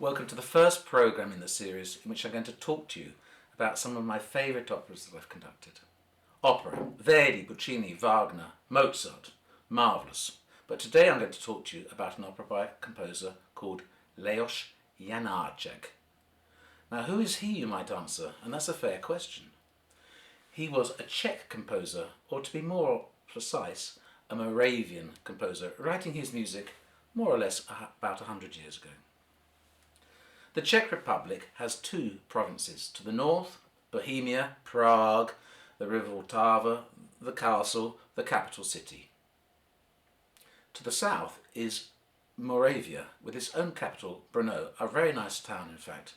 Welcome to the first programme in the series in which I'm going to talk to you about some of my favourite operas that I've conducted. Opera, Verdi, Puccini, Wagner, Mozart, marvellous. But today I'm going to talk to you about an opera by a composer called Leos Janacek. Now who is he, you might answer, and that's a fair question. He was a Czech composer, or to be more precise, a Moravian composer, writing his music more or less about 100 years ago. The Czech Republic has two provinces. To the north, Bohemia, Prague, the river Vltava, the castle, the capital city. To the south is Moravia, with its own capital, Brno, a very nice town in fact,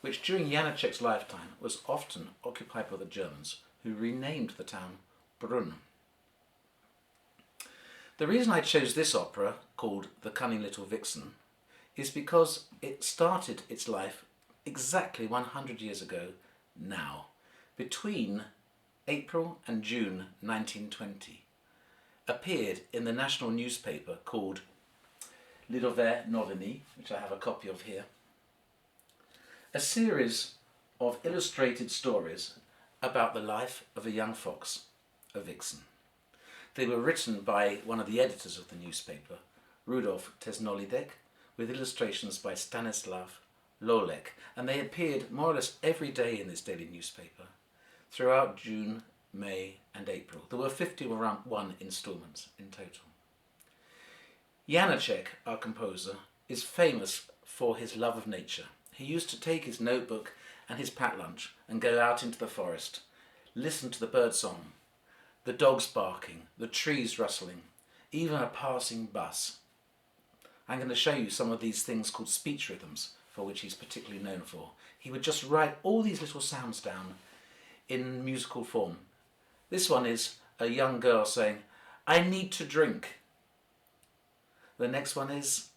which during Janacek's lifetime was often occupied by the Germans, who renamed the town Brunn. The reason I chose this opera, called The Cunning Little Vixen, is because it started its life exactly 100 years ago now, between April and June 1920, appeared in the national newspaper called Lidové noviny, which I have a copy of here, a series of illustrated stories about the life of a young fox, a vixen. They were written by one of the editors of the newspaper, Rudolf Tesnolidek, with illustrations by Stanislav Lolek, and they appeared more or less every day in this daily newspaper throughout June, May and April. There were 51 instalments in total. Janacek, our composer, is famous for his love of nature. He used to take his notebook and his packed lunch and go out into the forest, listen to the birdsong, the dogs barking, the trees rustling, even a passing bus. I'm going to show you some of these things called speech rhythms, for which he's particularly known for. He would just write all these little sounds down in musical form. This one is a young girl saying, "I need to drink." The next one is,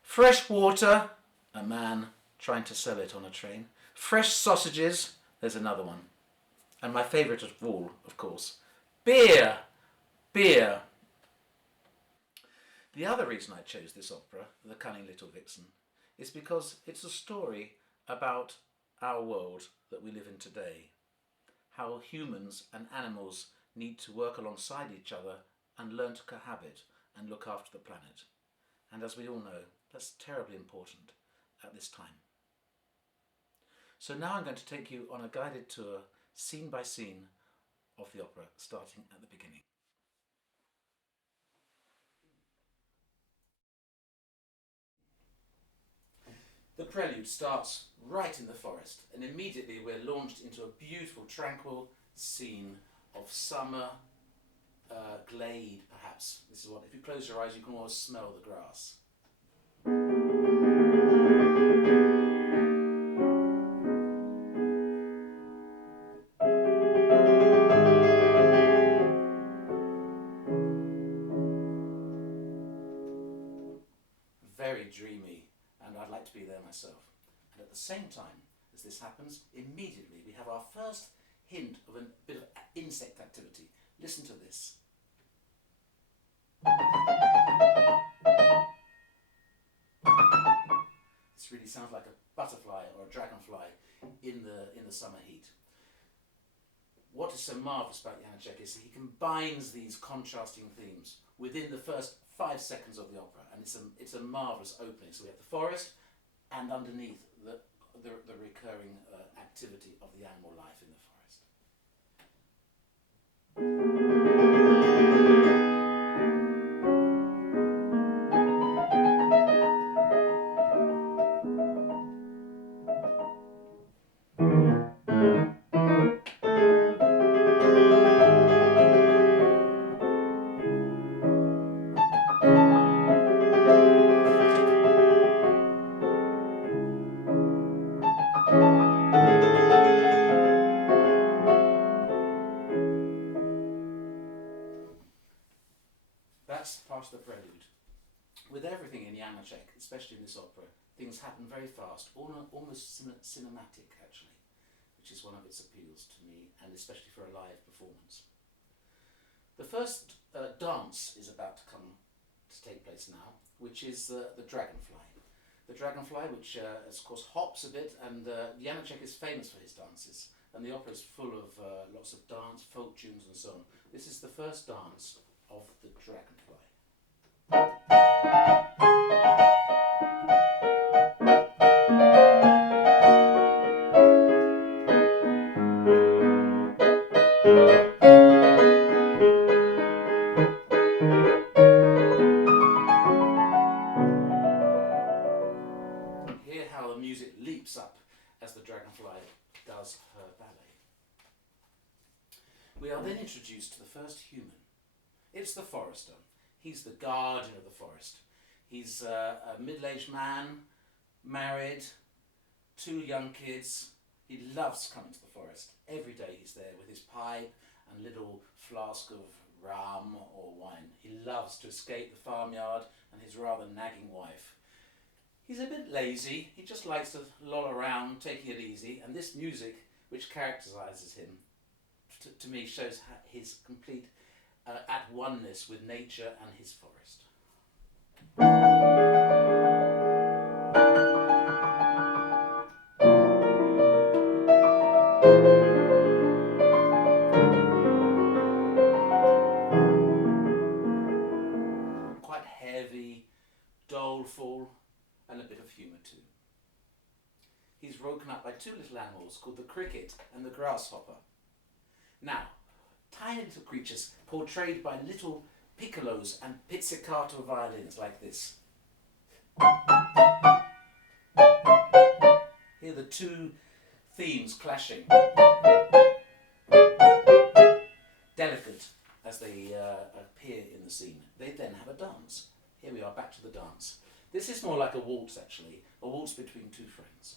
"Fresh water," a man trying to sell it on a train. "Fresh sausages," there's another one. And my favourite of all, of course, "Beer, beer." The other reason I chose this opera, The Cunning Little Vixen, is because it's a story about our world that we live in today. How humans and animals need to work alongside each other and learn to cohabit and look after the planet. And as we all know, that's terribly important at this time. So now I'm going to take you on a guided tour, scene by scene, of the opera, starting at the beginning. The prelude starts right in the forest, and immediately we're launched into a beautiful, tranquil scene of summer, glade perhaps. This is what, if you close your eyes, you can almost smell the grass. Very dreamy, and I'd like to be there myself. And at the same time as this happens, immediately we have our first hint of a bit of insect activity. Listen to this. This really sounds like a butterfly or a dragonfly in the summer heat. What is so marvellous about Janacek is that he combines these contrasting themes within the first 5 seconds of the opera, and it's a marvellous opening. So we have the forest, and underneath the recurring activity of the animal life in the forest. That's part of the prelude. With everything in Janacek, especially in this opera, things happen very fast, almost cinematic actually, which is one of its appeals to me, and especially for a live performance. The first dance is about to take place now, which is the dragonfly. The Dragonfly, which is of course hops a bit, and Janacek is famous for his dances, and the opera is full of lots of dance, folk tunes and so on. This is the first dance of the Dragonfly. Hear how the music leaps up as the Dragonfly does her ballet. We are then introduced to the first human. It's the forester. He's the guardian of the forest. He's a middle-aged man, married, 2 young kids. He loves coming to the forest. Every day he's there with his pipe and little flask of rum or wine. He loves to escape the farmyard and his rather nagging wife. He's a bit lazy. He just likes to loll around, taking it easy, and this music, which characterises him, to me shows his complete at oneness with nature and his forest. Quite heavy, doleful, and a bit of humour too. He's woken up by 2 little animals called the cricket and the grasshopper. Now, tiny little creatures portrayed by little piccolos and pizzicato violins like this. Hear the 2 themes clashing. Delicate as they appear in the scene. They then have a dance. Here we are, back to the dance. This is more like a waltz actually, a waltz between 2 friends.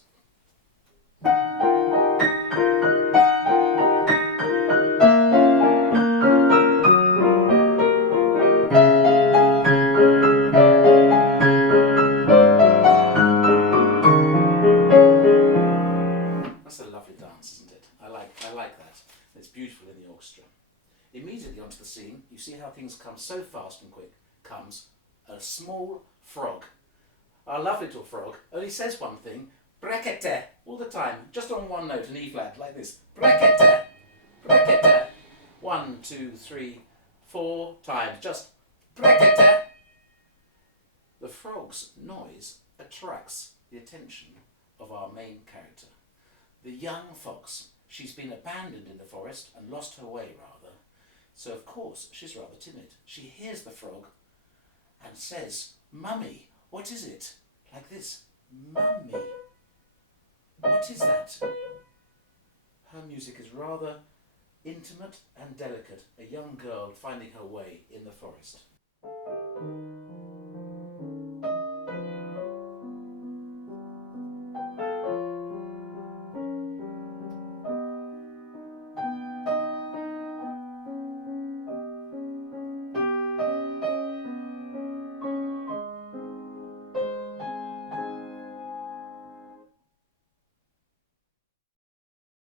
That's a lovely dance, isn't it? I like that. It's beautiful in the orchestra. Immediately onto the scene, you see how things come so fast and quick. Comes a small frog. A lovely little frog, only says one thing, brekete, all the time, just on one note, an E flat, like this. Brekete, brekete. 1, 2, 3, 4 times, just brekete. The frog's noise attracts the attention of our main character. The young fox. She's been abandoned in the forest and lost her way, rather. So, of course, she's rather timid. She hears the frog and says, "Mummy, what is it?" Like this. "Mummy, what is that?" Her music is rather intimate and delicate. A young girl finding her way in the forest.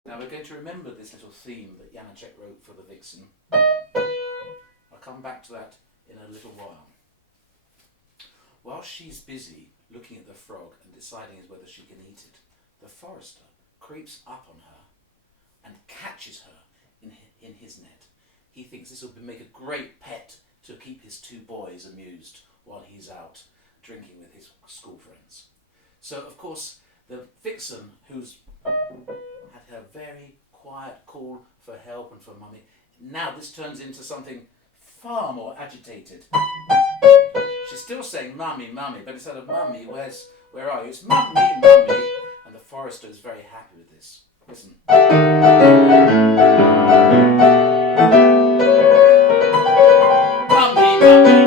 Now we're going to remember this little theme that Janacek wrote for the Vixen. I'll come back to that in a little while. While she's busy looking at the frog and deciding whether she can eat it, the forester creeps up on her and catches her in his net. He thinks this will make a great pet to keep his 2 boys amused while he's out drinking with his school friends. So, of course, the Vixen, who's had her very quiet call for help and for mummy, now this turns into something far more agitated. She's still saying "mummy, mummy," but instead of "mummy, where are you?" it's "mummy, mummy," and the forester is very happy with this. Listen. "Mummy, mummy,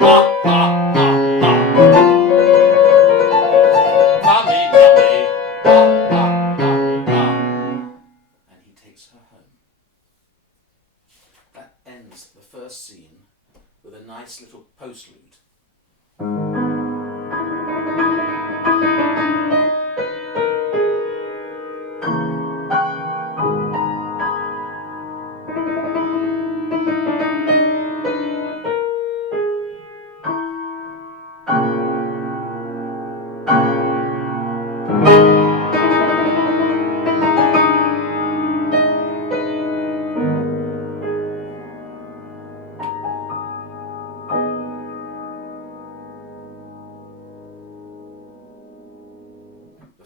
ha ha ha ha. Mummy, mummy, ha ha ha ha." And he takes her home. That ends the first scene with a nice little postlude.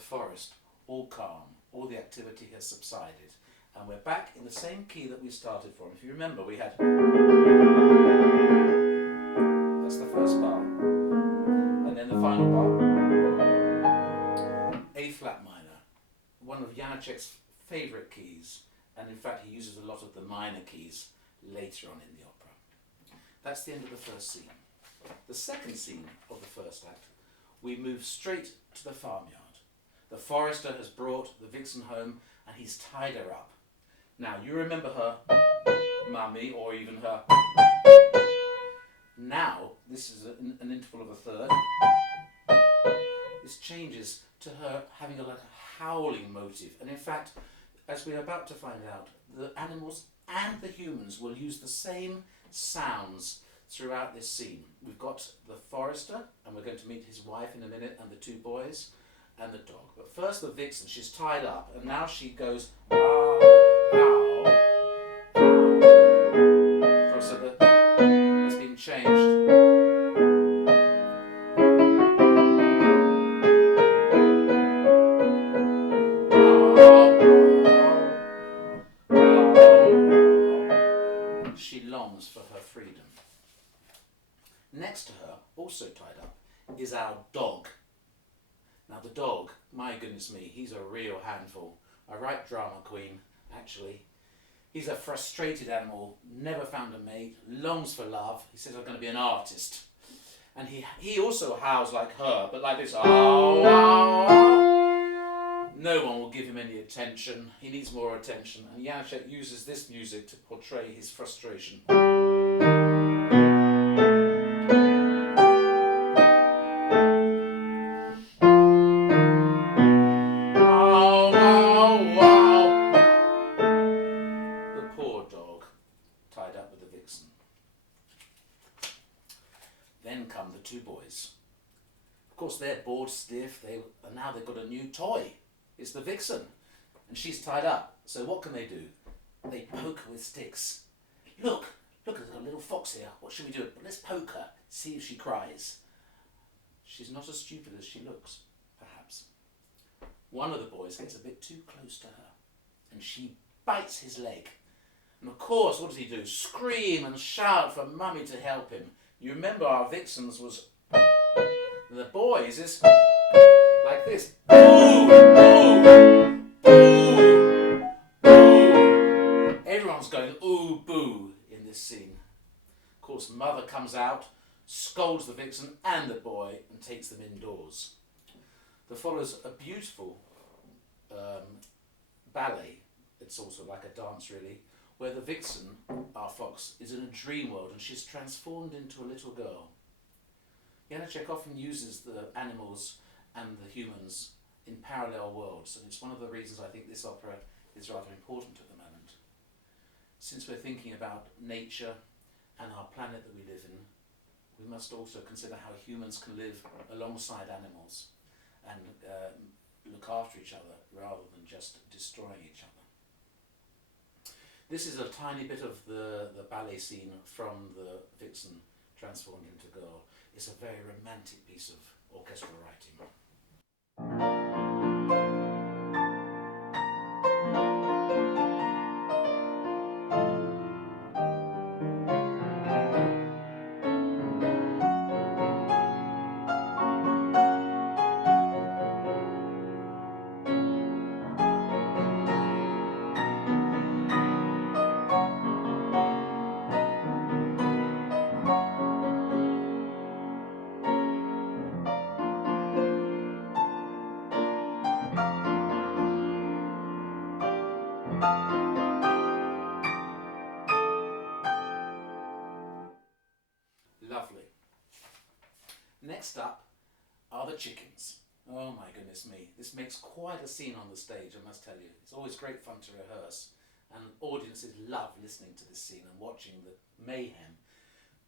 forest, all calm, all the activity has subsided, and we're back in the same key that we started from. If you remember, we had, that's the first bar, and then the final bar, A flat minor, one of Janacek's favourite keys, and in fact he uses a lot of the minor keys later on in the opera. That's the end of the first scene. The second scene of the first act, we move straight to the farmyard. The forester has brought the Vixen home and he's tied her up. Now you remember her mummy or even her. Now this is an interval of a third. This changes to her having like a howling motive, and in fact, as we're about to find out, the animals and the humans will use the same sounds throughout this scene. We've got the forester, and we're going to meet his wife in a minute, and the two boys, and the dog. But first the Vixen, she's tied up, and now she goes, ow, ow, ow. So has been changed. She longs for her freedom. Next to her, also tied up, is our dog. Now the dog, my goodness me, he's a real handful. A right drama queen, actually. He's a frustrated animal, never found a mate, longs for love. He says, I'm going to be an artist. And he also howls like her, but like this, ow, ow, ow. No one will give him any attention. He needs more attention. And Janacek uses this music to portray his frustration. Then come the two boys. Of course, they're bored stiff, and now they've got a new toy. It's the Vixen, and she's tied up. So what can they do? They poke her with sticks. Look, there's a little fox here. What should we do? Let's poke her, see if she cries. She's not as stupid as she looks, perhaps. One of the boys gets a bit too close to her, and she bites his leg. And of course, what does he do? Scream and shout for Mummy to help him. You remember our Vixen's was, the boys is like this. Boo, boo, boo, boo. Everyone's going ooh, boo in this scene. Of course, Mother comes out, scolds the Vixen and the boy and takes them indoors. There follows a beautiful ballet. It's also like a dance really, where the Vixen, our fox, is in a dream world and she's transformed into a little girl. Janacek often uses the animals and the humans in parallel worlds, and it's one of the reasons I think this opera is rather important at the moment. Since we're thinking about nature and our planet that we live in, we must also consider how humans can live alongside animals and look after each other rather than just destroying each other. This is a tiny bit of the ballet scene from the Vixen transformed into girl. It's a very romantic piece of orchestral writing. Lovely. Next up are the chickens. Oh my goodness me. This makes quite a scene on the stage, I must tell you. It's always great fun to rehearse, and audiences love listening to this scene and watching the mayhem.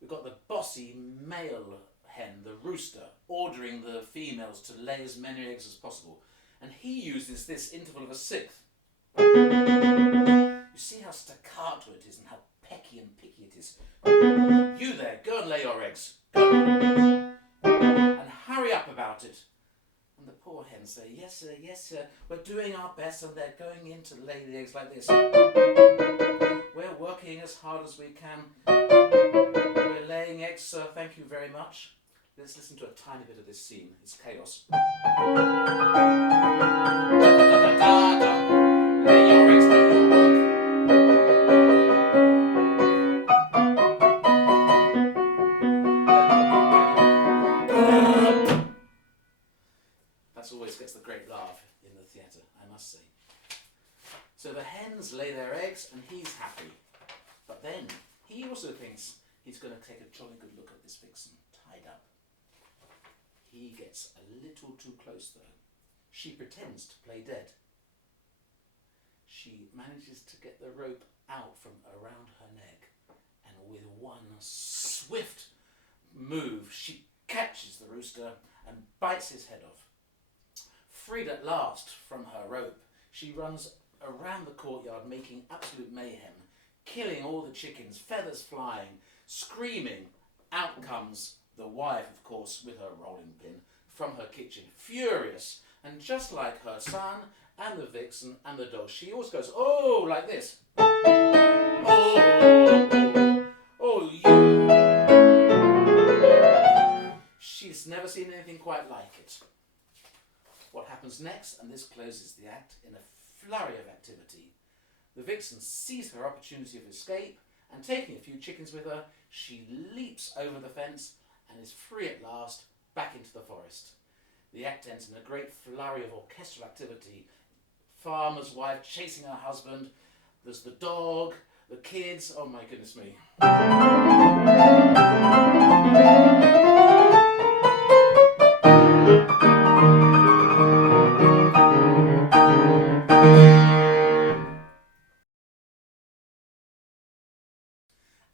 We've got the bossy male hen, the rooster, ordering the females to lay as many eggs as possible. And he uses this interval of a sixth. You see how staccato it is and how pecky and picky it is. You there, go and lay your eggs. Go. And hurry up about it. And the poor poor hens say, yes sir, we're doing our best, and they're going in to lay the eggs like this. We're working as hard as we can. We're laying eggs, sir, thank you very much. Let's listen to a tiny bit of this scene. It's chaos. Lay your eggs, do your work. That always gets the great laugh in the theatre, I must say. So the hens lay their eggs and he's happy. But then he also thinks he's going to take a jolly good look at this vixen tied up. He gets a little too close though. She pretends to play dead. She manages to get the rope out from around her neck, and with one swift move she catches the rooster and bites his head off. Freed at last from her rope, she runs around the courtyard making absolute mayhem, killing all the chickens, feathers flying, screaming. Out comes the wife, of course, with her rolling pin from her kitchen, furious, and just like her son and the vixen and the dog, she always goes, oh, like this. Oh, you. She's never seen anything quite like it. What happens next, and this closes the act in a flurry of activity. The vixen sees her opportunity of escape, and taking a few chickens with her, she leaps over the fence and is free at last, back into the forest. The act ends in a great flurry of orchestral activity. Farmer's wife chasing her husband, there's the dog, the kids, oh my goodness me.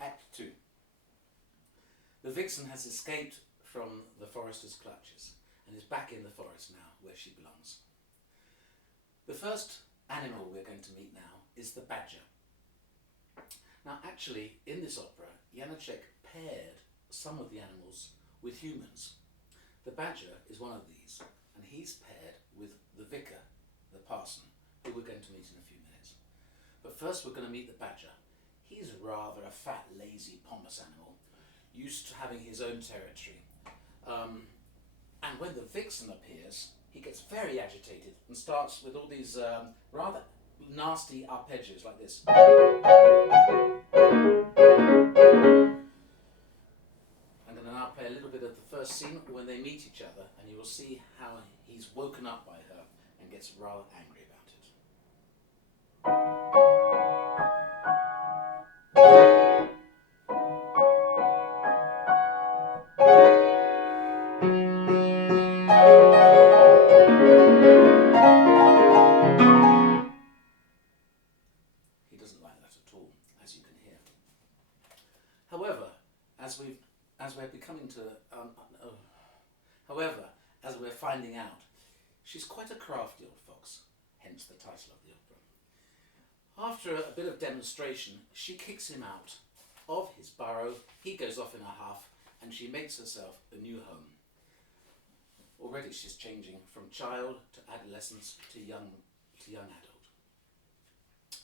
Act 2. The vixen has escaped from the forester's clutches and is back in the forest now, where she belongs. The first animal we're going to meet now is the badger. Now actually, in this opera, Janacek paired some of the animals with humans. The badger is one of these, and he's paired with the vicar, the parson, who we're going to meet in a few minutes. But first we're going to meet the badger. He's rather a fat, lazy, pompous animal, used to having his own territory. And when the vixen appears, he gets very agitated and starts with all these rather nasty arpeggios like this. I'm going to now play a little bit of the first scene when they meet each other, and you will see how he's woken up by her and gets rather angry about it. He doesn't like that at all, as you can hear. However, as we're finding out, she's quite a crafty old fox, hence the title of the opera. After a bit of demonstration, she kicks him out of his burrow, he goes off in a huff, and she makes herself a new home. Already she's changing from child to adolescence to young adult.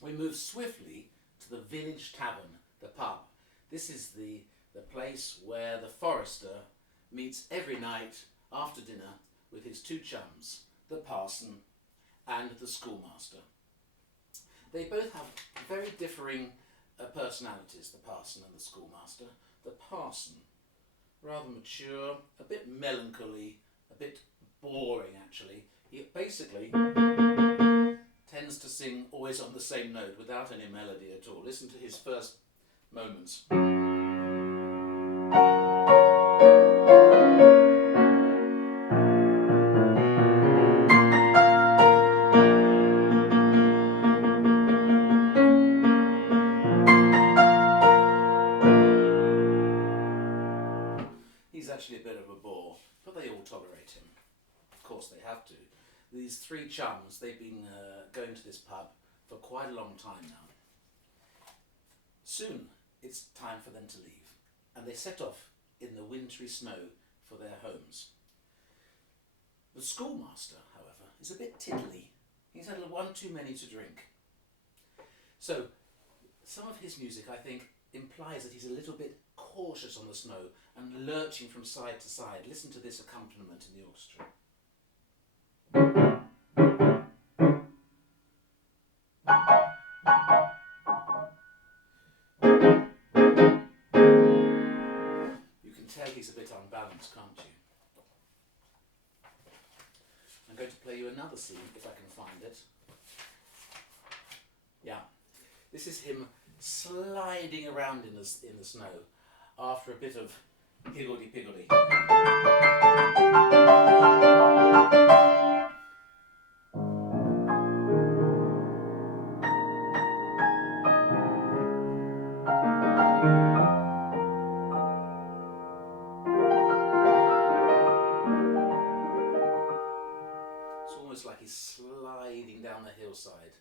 We move swiftly to the village tavern, the pub. This is the place where the forester meets every night after dinner with his two chums, the parson and the schoolmaster. They both have very differing personalities, the parson and the schoolmaster. The parson, rather mature, a bit melancholy, a bit boring actually. He basically tends to sing always on the same note without any melody at all. Listen to his first moments. He's actually a bit of a bore, but they all tolerate him. Of course they have to. These three chums, they've been going to this pub for quite a long time now. Soon it's time for them to leave, and they set off in the wintry snow for their homes. The schoolmaster, however, is a bit tiddly. He's had one too many to drink. So, some of his music, I think, implies that he's a little bit cautious on the snow and lurching from side to side. Listen to this accompaniment in the orchestra. You can tell he's a bit unbalanced, can't you? I'm going to play you another scene, if I can find it. Yeah. This is him sliding around in the snow after a bit of higgledy-piggledy. It's almost like he's sliding down the hillside,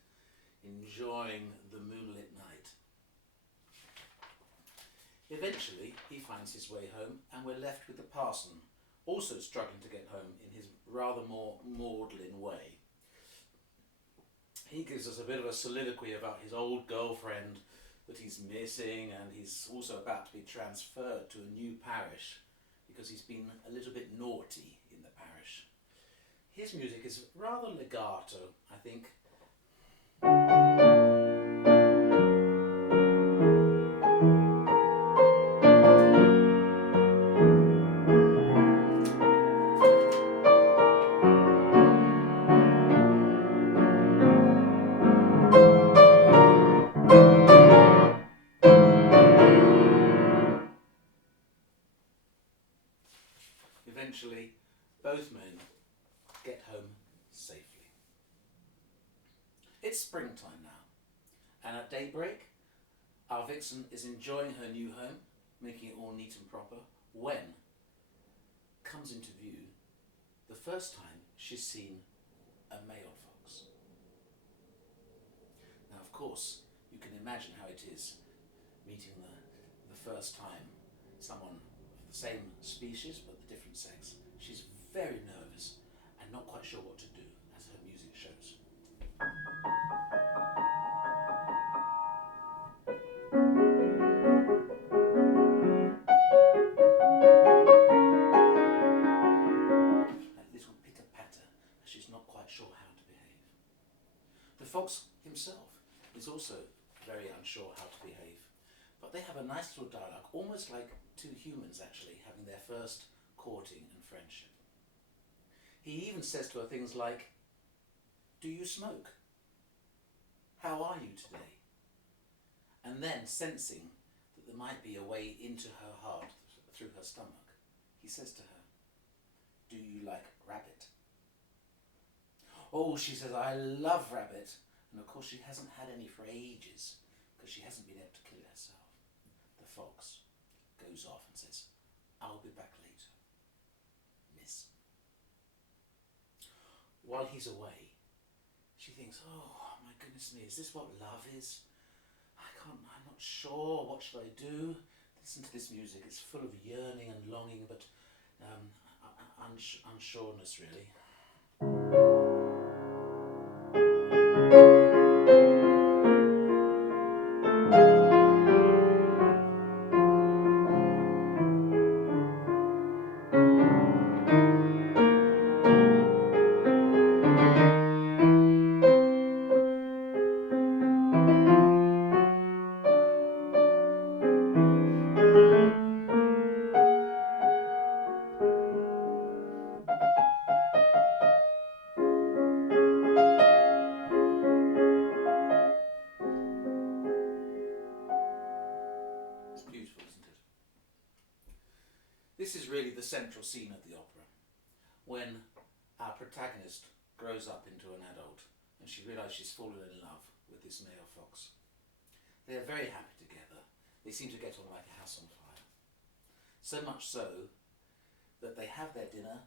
enjoying the moonlit night. Eventually, he finds his way home, and we're left with the parson, also struggling to get home in his rather more maudlin way. He gives us a bit of a soliloquy about his old girlfriend that he's missing, and he's also about to be transferred to a new parish because he's been a little bit naughty in the parish. His music is rather legato, I think. Eventually, both men get home safely. It's springtime now, and at daybreak, our Vixen is enjoying her new home, making it all neat and proper, when comes into view the first time she's seen a male fox. Now, of course, you can imagine how it is meeting the first time someone of the same species but the different sex. She's very nervous and not quite sure what to do, as her music shows. That little pitter-patter, as she's not quite sure how to behave. The fox himself is also very unsure how to behave, but they have a nice little dialogue, almost like two humans actually having their first courting and friendship. He even says to her things like, "Do you smoke? How are you today?" And then, sensing that there might be a way into her heart through her stomach, he says to her, "Do you like rabbit?" "Oh," she says, "I love rabbit." And of course she hasn't had any for ages because she hasn't been able to kill it herself. The fox goes off and says, "I'll be back later, miss." While he's away, she thinks, "Oh my goodness me, is this what love is? I'm not sure, what should I do?" Listen to this music, it's full of yearning and longing, but unsureness really. Beautiful, isn't it? This is really the central scene of the opera, when our protagonist grows up into an adult and she realises she's fallen in love with this male fox. They are very happy together. They seem to get on like a house on fire. So much so that they have their dinner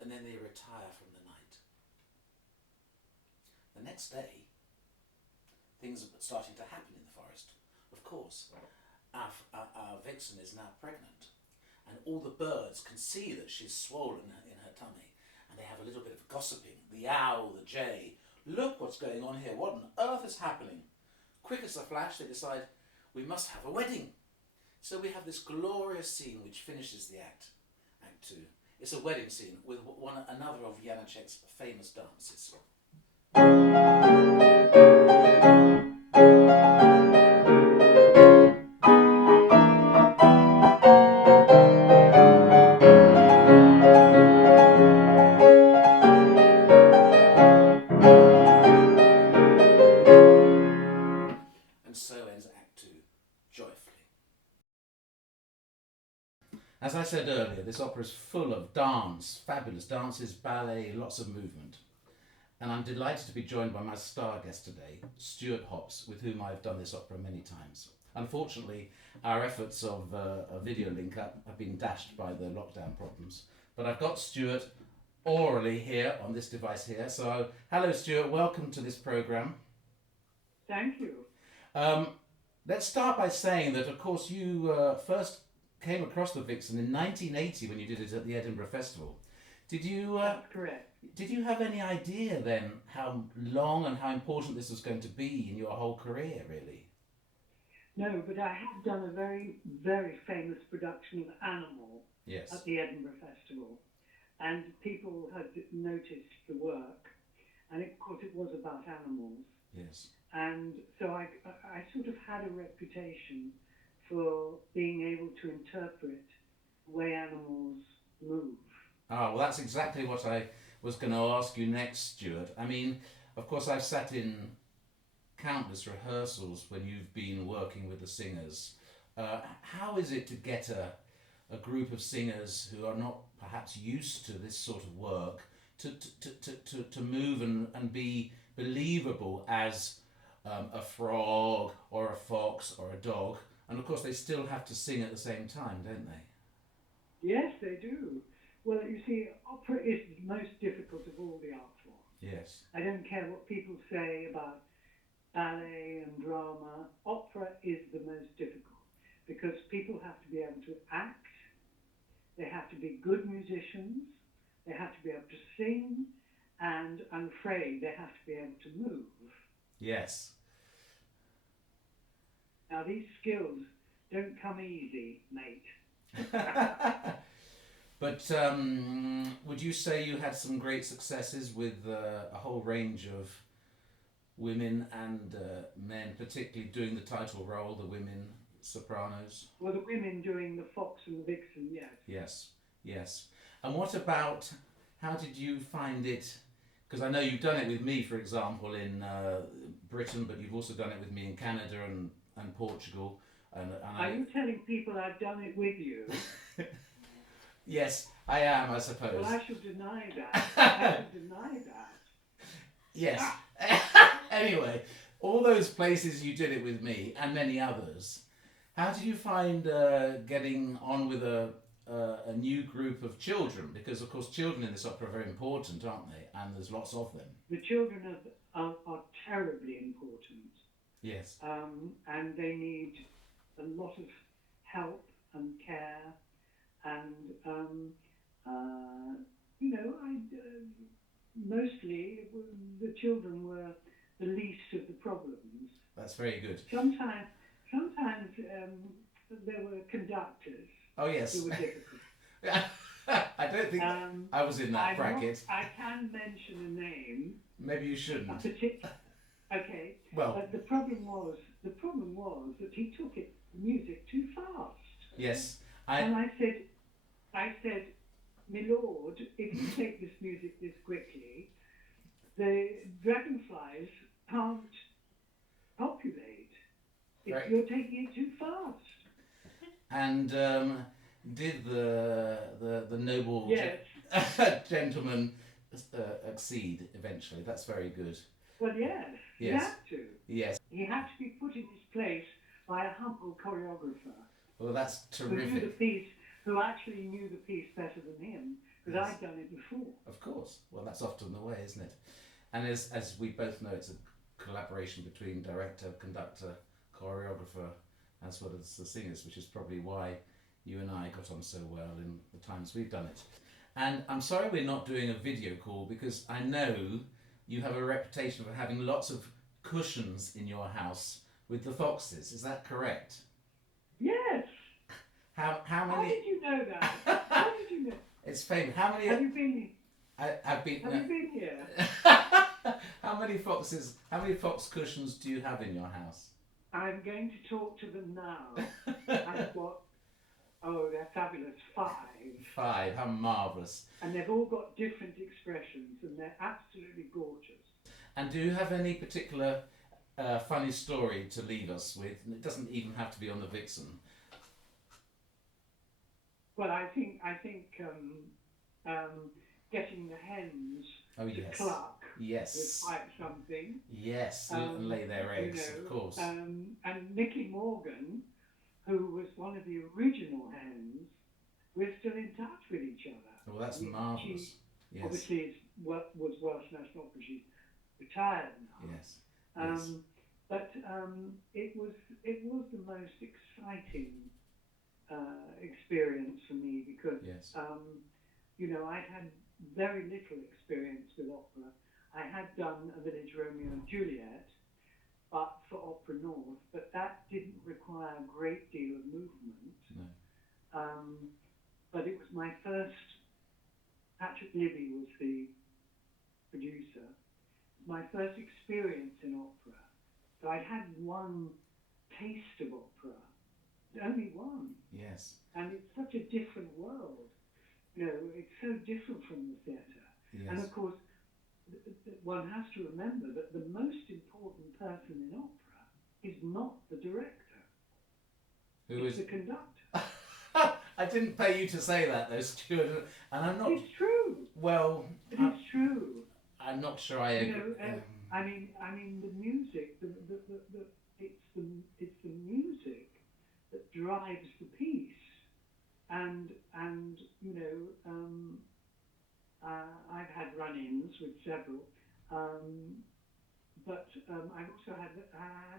and then they retire from the night. The next day, things are starting to happen in the forest. Of course, our Vixen is now pregnant, and all the birds can see that she's swollen in her tummy, and they have a little bit of gossiping. The owl, the jay. Look what's going on here. What on earth is happening? Quick as a flash, they decide we must have a wedding. So we have this glorious scene which finishes the act, Act 2. It's a wedding scene with another of Janacek's famous dances. And so ends Act 2, joyfully. As I said earlier, this opera is full of dance, fabulous dances, ballet, lots of movement. And I'm delighted to be joined by my star guest today, Stuart Hopps, with whom I've done this opera many times. Unfortunately, our efforts of a video link up have been dashed by the lockdown problems. But I've got Stuart orally here on this device here. So, hello Stuart, welcome to this programme. Thank you. Let's start by saying that, of course, you first came across the Vixen in 1980 when you did it at the Edinburgh Festival. Did you? That's correct. Did you have any idea then how long and how important this was going to be in your whole career, really? No, but I have done a very, very famous production of Animal Yes. at the Edinburgh Festival, and people had noticed the work, and of course it was about animals, Yes. and so I sort of had a reputation for being able to interpret the way animals move. Ah, well, that's exactly what I was going to ask you next, Stuart. I mean, of course, I've sat in countless rehearsals when you've been working with the singers. How is it to get a group of singers who are not perhaps used to this sort of work to move and be believable as a frog or a fox or a dog? And of course, they still have to sing at the same time, don't they? Yes, they do. Well, you see, opera is the most difficult of all the art forms. Yes. I don't care what people say about ballet and drama. Opera is the most difficult because people have to be able to act, they have to be good musicians, they have to be able to sing, and I'm afraid they have to be able to move. Yes. Now, these skills don't come easy, mate. But would you say you had some great successes with a whole range of women and men, particularly doing the title role, the women sopranos? Well, the women doing the fox and the vixen, yes. Yes, yes. And what about, how did you find it? Because I know you've done it with me, for example, in Britain, but you've also done it with me in Canada and Portugal. Are you telling people I've done it with you? Yes, I am, I suppose. Well, I shall deny that. I shall deny that. Yes. Anyway, all those places you did it with me and many others, how did you find getting on with a new group of children? Because, of course, children in this opera are very important, aren't they? And there's lots of them. The children are terribly important. Yes. And they need a lot of help and care. And, mostly the children were the least of the problems. That's very good. Sometimes there were conductors. Oh, yes. Who were difficult. I don't think I was in that bracket. I can mention a name. Maybe you shouldn't. Okay. Well, but the problem was that he took music too fast. Yes. And I said, my lord, if you take this music this quickly, the dragonflies can't populate. Right. You're taking it too fast. And did the noble yes. gentleman accede eventually? That's very good. Well, yes. He had to. Yes. He had to be put in his place by a humble choreographer. Well, that's terrific. Who knew the piece, who actually knew the piece better than him, because Yes. I'd done it before. Of course. Well, that's often the way, isn't it? And as we both know, it's a collaboration between director, conductor, choreographer, as well as the singers, which is probably why you and I got on so well in the times we've done it. And I'm sorry we're not doing a video call because I know you have a reputation for having lots of cushions in your house with the foxes. Is that correct? Yes. How How many? did you know that? How did you know? It's famous. How many? Have you been? I've been. Have you been here? How many foxes? How many fox cushions do you have in your house? I'm going to talk to them now. I've got. Oh, they're fabulous. 5. 5. How marvellous. And they've all got different expressions, and they're absolutely gorgeous. And do you have any particular funny story to leave us with? And it doesn't even have to be on the Vixen. Well, I think getting the hens to cluck Yes. was quite something. Yes, and lay their eggs, of course. And Nicky Morgan, who was one of the original hens, we're still in touch with each other. Well, that's marvellous. Yes. Obviously, was Welsh National Opera. She's retired now. Yes. But it was the most exciting experience for me because I'd had very little experience with opera. I had done A Village Romeo and Juliet, but for Opera North, but that didn't require a great deal of movement. No. But it was my first. Patrick Libby was the producer. My first experience in opera. So I'd had one taste of opera, only one. Yes. And it's such a different world. It's so different from the theatre. Yes. And of course, one has to remember that the most important person in opera is not the director. It's the conductor. I didn't pay you to say that though, Stuart, and I'm not. It's true. Well, it's true. I'm not sure I agree. I mean, the music. It's the music that drives the piece, and I've had run-ins with several, but I've also had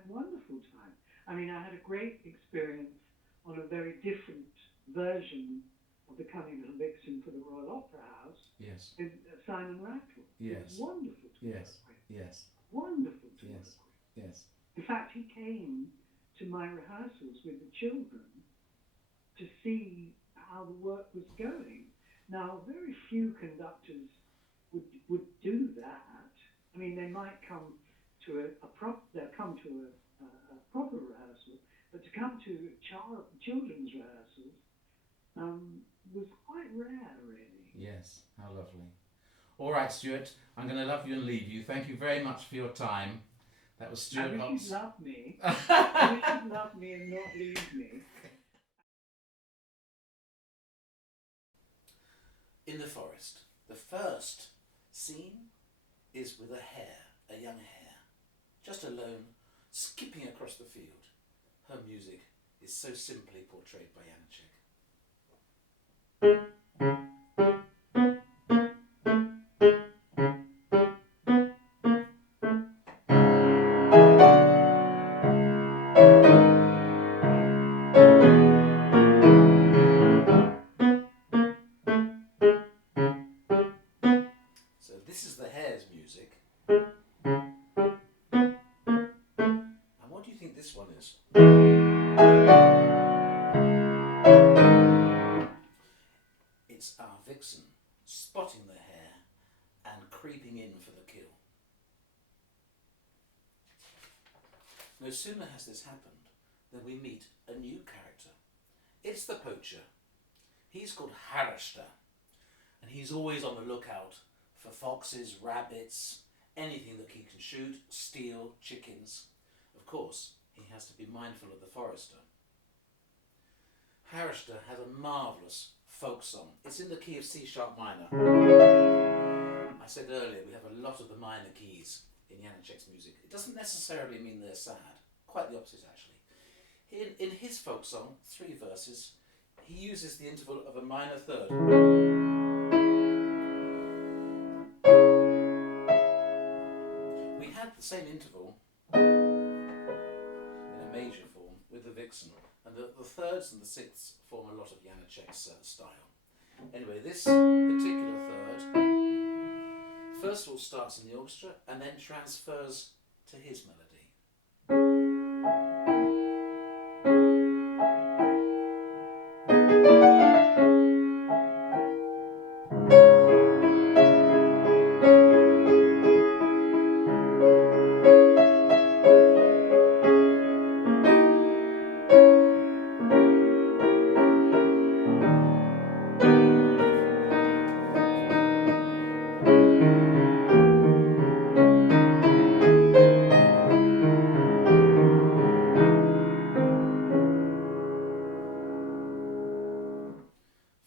wonderful time. I mean, I had a great experience on a very different version of the Cunning Little Vixen for the Royal Opera House. Yes. With Simon Rattle. Yes. It was wonderful to work with. Yes. Wonderful to work with. Yes. In fact, he came to my rehearsals with the children to see how the work was going. Now, very few conductors would do that. I mean, they might come to a proper rehearsal, but to come to children's rehearsals was quite rare, really. Yes, how lovely. All right, Stuart, I'm going to love you and leave you. Thank you very much for your time. That was Stuart Hopps. I wish you'd love me. I wish you'd love me and not leave me. In the forest, the first scene is with a hare, a young hare, just alone, skipping across the field. Her music is so simply portrayed by Janacek. So this is the hare's music. And what do you think this one is? It's our Vixen spotting the hare and creeping in for the kill. No sooner has this happened than we meet a new character. It's the poacher. He's called Harishta, and he's always on the lookout for foxes, rabbits, anything that he can shoot, steal, chickens. Of course, he has to be mindful of the forester. Harishta has a marvellous folk song. It's in the key of C sharp minor. I said earlier we have a lot of the minor keys in Janacek's music. It doesn't necessarily mean they're sad, quite the opposite actually. In his folk song, 3 verses, he uses the interval of a minor third. We had the same interval in a major form with the Vixen, and the thirds and the sixths form a lot of Janacek's style. Anyway, this particular third first of all starts in the orchestra and then transfers to his melody.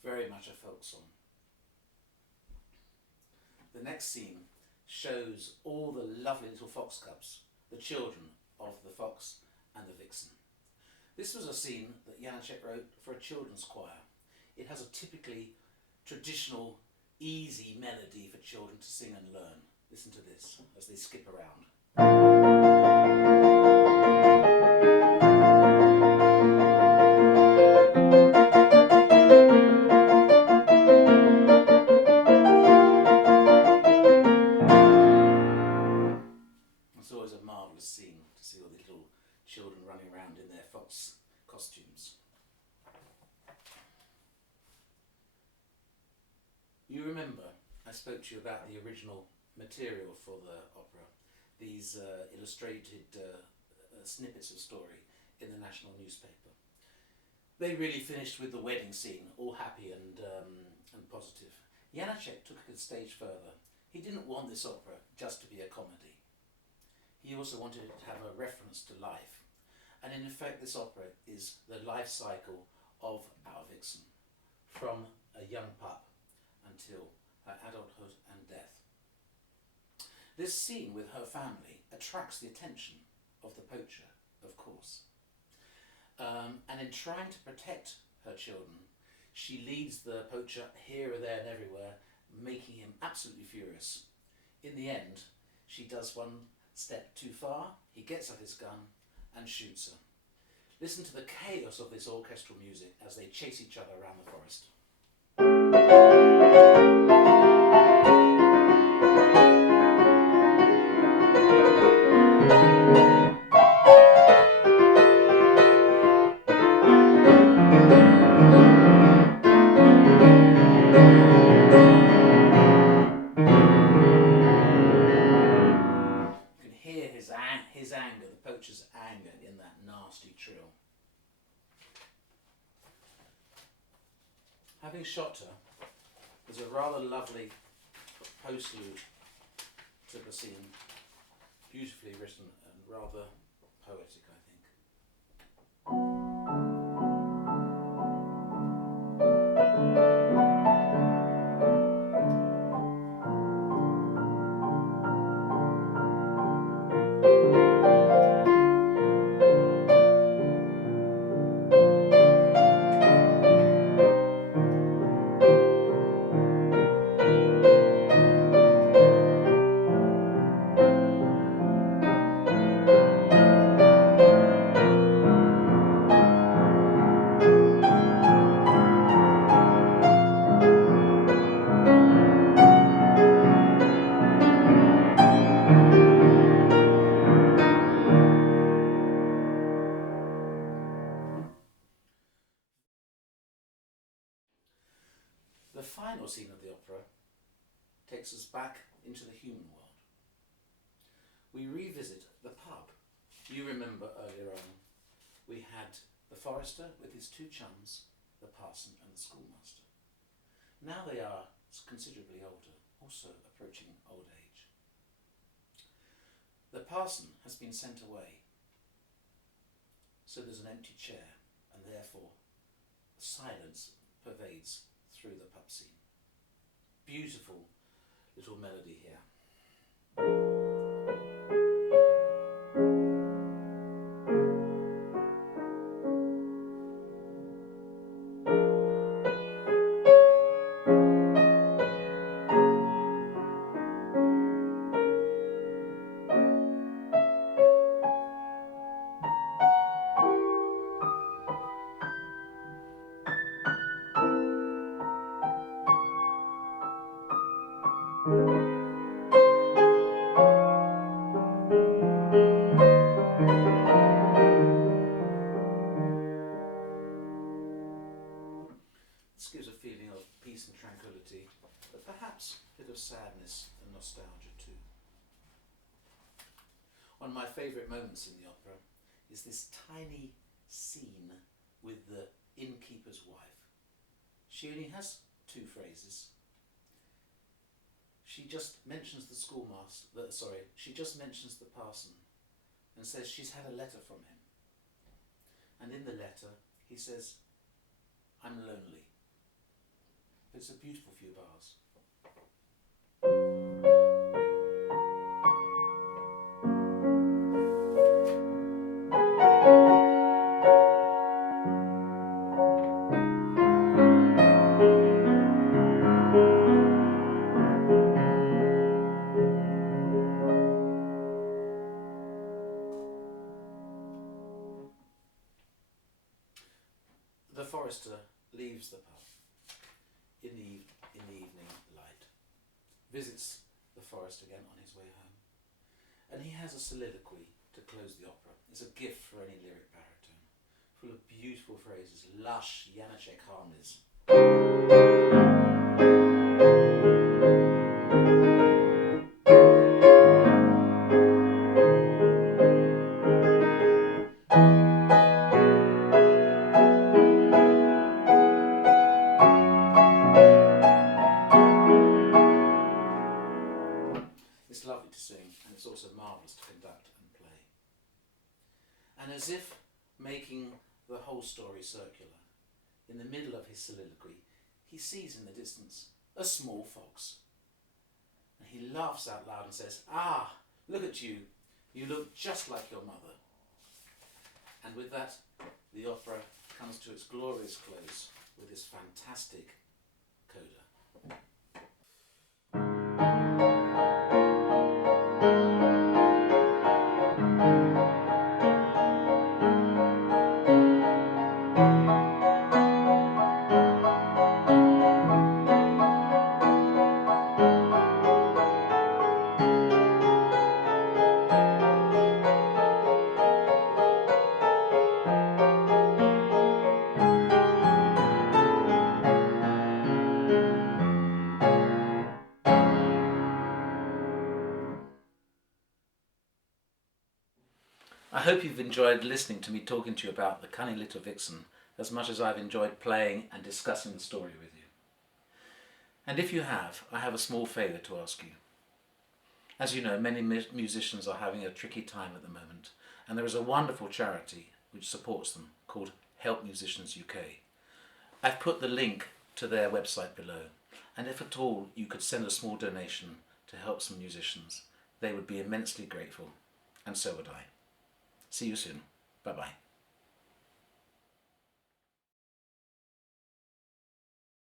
Very much a folk song. The next scene shows all the lovely little fox cubs, the children of the fox and the vixen. This was a scene that Janacek wrote for a children's choir. It has a typically traditional, easy melody for children to sing and learn. Listen to this as they skip around. It's always a marvellous scene to see all the little children running around in their fox costumes. You remember I spoke to you about the original material for the opera, these illustrated snippets of story in the national newspaper. They really finished with the wedding scene, all happy and positive. Janacek took it a stage further. He didn't want this opera just to be a comedy. He also wanted it to have a reference to life. And in effect, this opera is the life cycle of our Vixen, from a young pup until her adulthood and death. This scene with her family attracts the attention of the poacher, of course. And in trying to protect her children, she leads the poacher here, there and everywhere, making him absolutely furious. In the end, she does one step too far, he gets out his gun and shoots her. Listen to the chaos of this orchestral music as they chase each other around the forest. His anger, the poacher's anger in that nasty trill. Having shot her, there's a rather lovely postlude to the scene, beautifully written and rather poetic, I think. The final scene of the opera takes us back into the human world. We revisit the pub. You remember earlier on we had the forester with his two chums, the parson and the schoolmaster. Now they are considerably older, also approaching old age. The parson has been sent away, so there's an empty chair, and therefore silence pervades through the pub scene. Beautiful little melody here. This gives a feeling of peace and tranquility, but perhaps a bit of sadness and nostalgia too. One of my favourite moments in the opera is this tiny scene with the innkeeper's wife. She only has 2 phrases. She just mentions the she just mentions the parson and says she's had a letter from him. And in the letter he says, "I'm lonely." It's a beautiful few bars. The forester leaves the pub in the evening light, visits the forest again on his way home, and he has a soliloquy to close the opera. It's a gift for any lyric baritone, full of beautiful phrases, lush Janacek harmonies. It's lovely to sing, and it's also marvellous to conduct and play. And as if making the whole story circular, in the middle of his soliloquy, he sees in the distance a small fox. And he laughs out loud and says, "Ah, look at you. You look just like your mother." And with that, the opera comes to its glorious close with this fantastic coda. I hope you've enjoyed listening to me talking to you about the Cunning Little Vixen as much as I've enjoyed playing and discussing the story with you. And if you have, I have a small favour to ask you. As you know, many musicians are having a tricky time at the moment, and there is a wonderful charity which supports them called Help Musicians UK. I've put the link to their website below, and if at all you could send a small donation to help some musicians, they would be immensely grateful, and so would I. See you soon. Bye-bye.